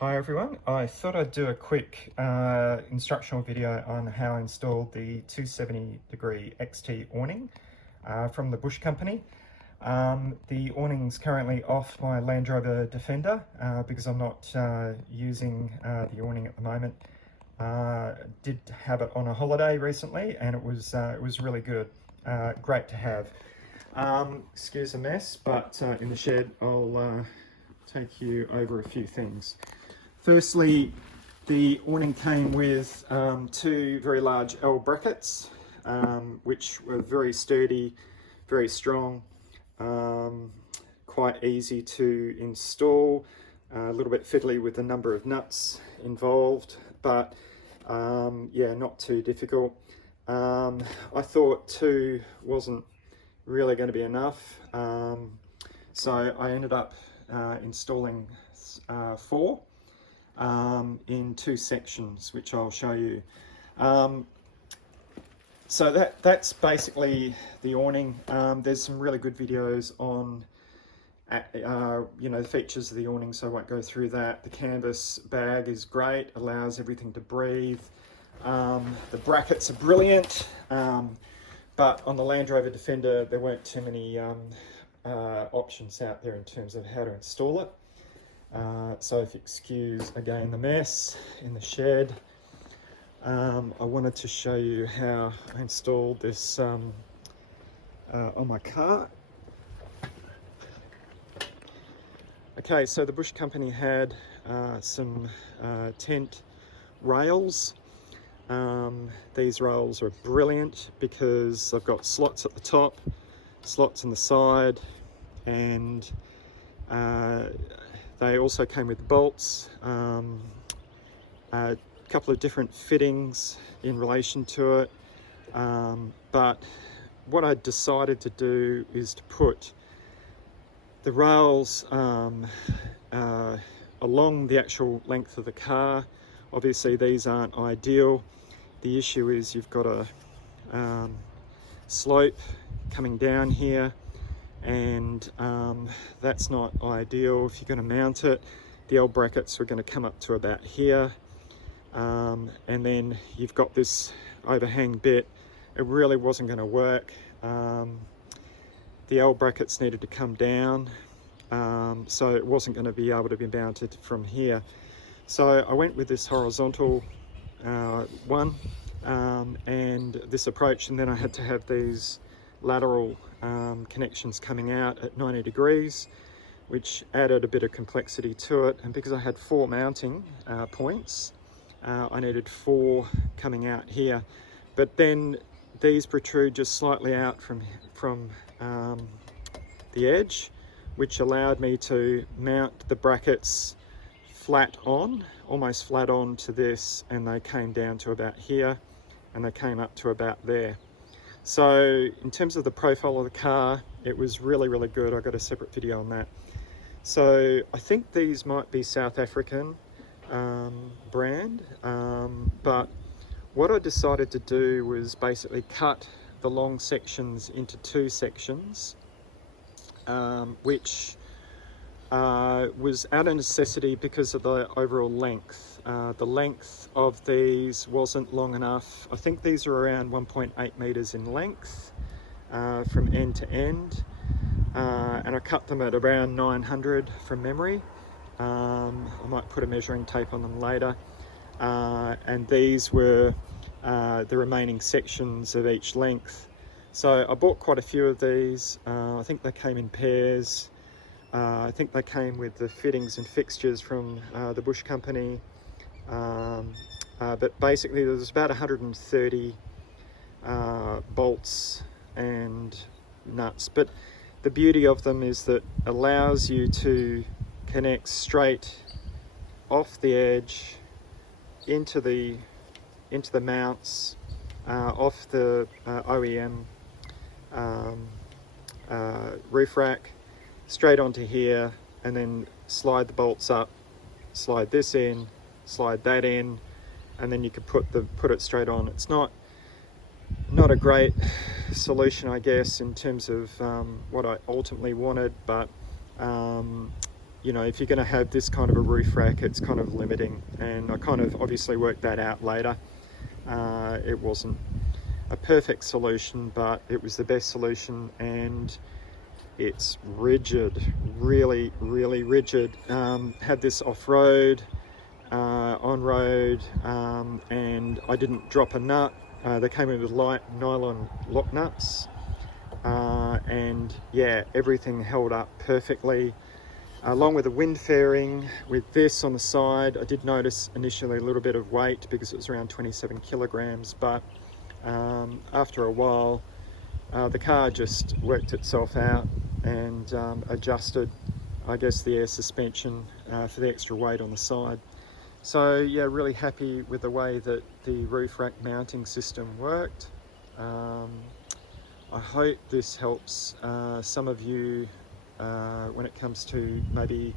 Hi everyone, I thought I'd do a quick instructional video on how I installed the 270-degree XT awning from the Bush company. The awning's currently off my Land Rover Defender because I'm not using the awning at the moment. Did have it on a holiday recently and it was really good, great to have. Excuse the mess, but in the shed I'll take you over a few things. Firstly, the awning came with two very large L brackets, which were very sturdy, very strong, quite easy to install, a little bit fiddly with the number of nuts involved, but yeah, not too difficult. I thought two wasn't really going to be enough, so I ended up installing four. In two sections, which I'll show you. So that's basically the awning. There's some really good videos on the features of the awning, so I won't go through that. The canvas bag is great, allows everything to breathe. The brackets are brilliant, but on the Land Rover Defender there weren't too many options out there in terms of how to install it. So if you excuse again the mess in the shed, I wanted to show you how I installed this on my car. Okay, so the Bush company had some tent rails. These rails are brilliant because I've got slots at the top, slots on the side, and they also came with bolts, a couple of different fittings in relation to it, but what I decided to do is to put the rails along the actual length of the car. Obviously these aren't ideal. The issue is you've got a slope coming down here, and that's not ideal if you're going to mount it. The L brackets are going to come up to about here, and then you've got this overhang bit. It really wasn't going to work. The L brackets needed to come down, so it wasn't going to be able to be mounted from here. So I went with this horizontal one and this approach, and then I had to have these lateral connections coming out at 90 degrees, which added a bit of complexity to it. And because I had four mounting points, I needed four coming out here, but then these protrude just slightly out from the edge, which allowed me to mount the brackets flat on, almost flat on to this, and they came down to about here and they came up to about there. So in terms of the profile of the car, it was really, really good. I got a separate video on that. So I think these might be South African brand, but what I decided to do was basically cut the long sections into two sections, which was out of necessity because of the overall length. The length of these wasn't long enough. I think these are around 1.8 meters in length from end to end, and I cut them at around 900 from memory. I might put a measuring tape on them later, and these were the remaining sections of each length. So I bought quite a few of these. I think they came in pairs. I think they came with the fittings and fixtures from the Bush company, but basically there was about 130 bolts and nuts. But the beauty of them is that allows you to connect straight off the edge into the mounts, off the OEM roof rack, straight onto here, and then slide the bolts up, slide this in, slide that in, and then you could put it straight on. It's not a great solution, I guess, in terms of what I ultimately wanted, but you know, if you're going to have this kind of a roof rack, it's kind of limiting, and I kind of obviously worked that out later. It wasn't a perfect solution, but it was the best solution, and it's rigid, really rigid. Had this off-road, on-road, and I didn't drop a nut. They came in with light nylon lock nuts, and yeah, everything held up perfectly. Along with the wind fairing, with this on the side, I did notice initially a little bit of weight because it was around 27 kilograms, but after a while, the car just worked itself out and adjusted, I guess, the air suspension for the extra weight on the side. So yeah, really happy with the way that the roof rack mounting system worked. I hope this helps some of you when it comes to maybe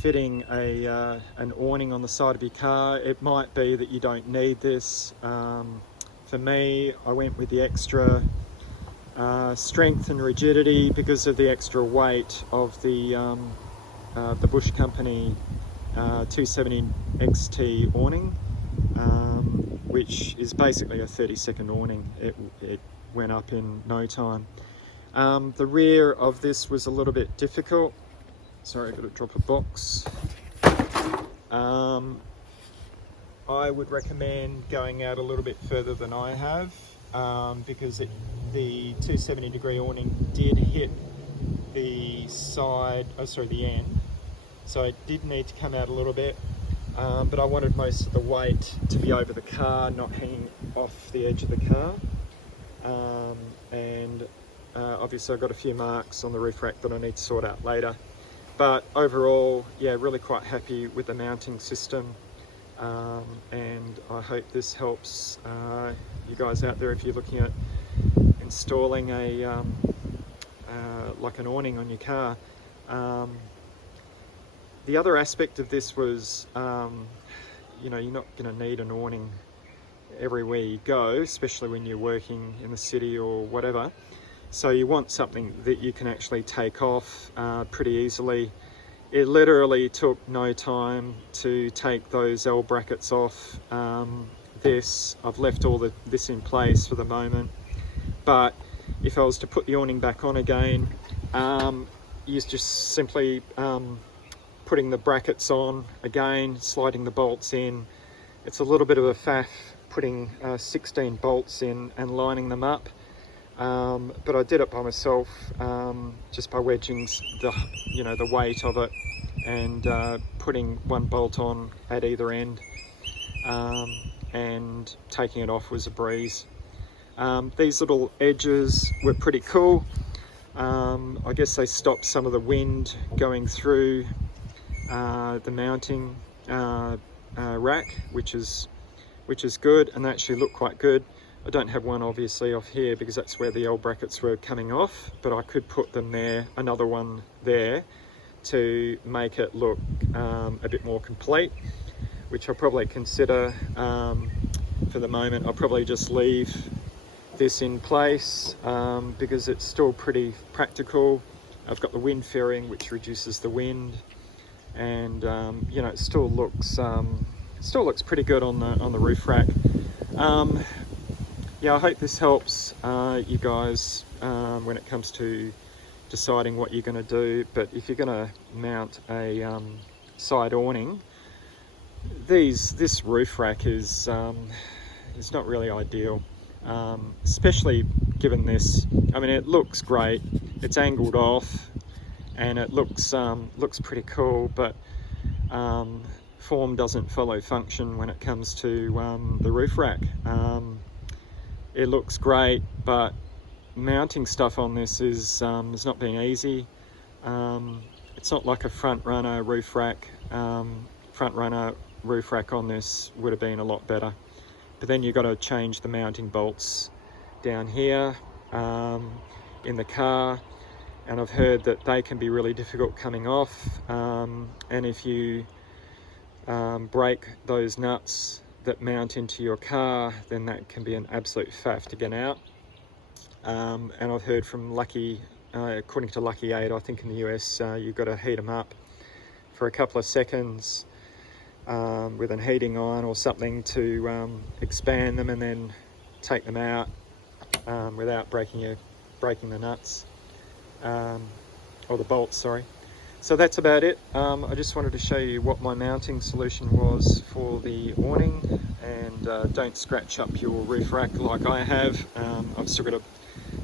fitting an awning on the side of your car. It might be that you don't need this. For me, I went with the extra strength and rigidity because of the extra weight of the Bush Company 270 XT awning, which is basically a 30-second awning. It went up in no time. The rear of this was a little bit difficult. Sorry, I've got to drop a box. I would recommend going out a little bit further than I have, because the 270-degree awning did hit the side, the end. So it did need to come out a little bit, but I wanted most of the weight to be over the car, not hanging off the edge of the car. Obviously I've got a few marks on the roof rack that I need to sort out later. But overall, yeah, really quite happy with the mounting system. And I hope this helps you guys out there if you're looking at installing a like an awning on your car. The other aspect of this was, you know, you're not going to need an awning everywhere you go, especially when you're working in the city or whatever. So you want something that you can actually take off pretty easily. It literally took no time to take those L brackets off. I've left all this in place for the moment, but if I was to put the awning back on again, you just simply putting the brackets on again, sliding the bolts in. It's a little bit of a faff putting 16 bolts in and lining them up, but I did it by myself, just by wedging the weight of it and putting one bolt on at either end, and taking it off was a breeze. These little edges were pretty cool. I guess they stopped some of the wind going through the mounting rack, which is good, and they actually look quite good. I don't have one obviously off here because that's where the L brackets were coming off, but I could put them there, another one there, to make it look a bit more complete, which I'll probably consider. For the moment, I'll probably just leave this in place because it's still pretty practical. I've got the wind fairing, which reduces the wind, and you know, it still looks pretty good on the roof rack. Yeah, I hope this helps you guys when it comes to deciding what you're going to do. But if you're going to mount a side awning, this roof rack is not really ideal, especially given this. I mean, it looks great. It's angled off, and it looks pretty cool, but form doesn't follow function when it comes to the roof rack. It looks great, but mounting stuff on this is not being easy. It's not like a front runner roof rack. Front runner roof rack on this would have been a lot better, but then you've got to change the mounting bolts down here in the car, and I've heard that they can be really difficult coming off, and if you break those nuts that mount into your car, then that can be an absolute faff to get out. And I've heard from according to Lucky 8, I think in the US, you've got to heat them up for a couple of seconds with an heating iron or something to expand them and then take them out without breaking the nuts or the bolts, sorry. So that's about it. I just wanted to show you what my mounting solution was for the awning, and don't scratch up your roof rack like I have. I've still got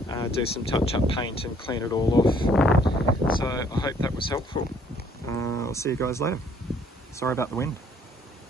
to do some touch-up paint and clean it all off. So I hope that was helpful. I'll see you guys later. Sorry about the wind.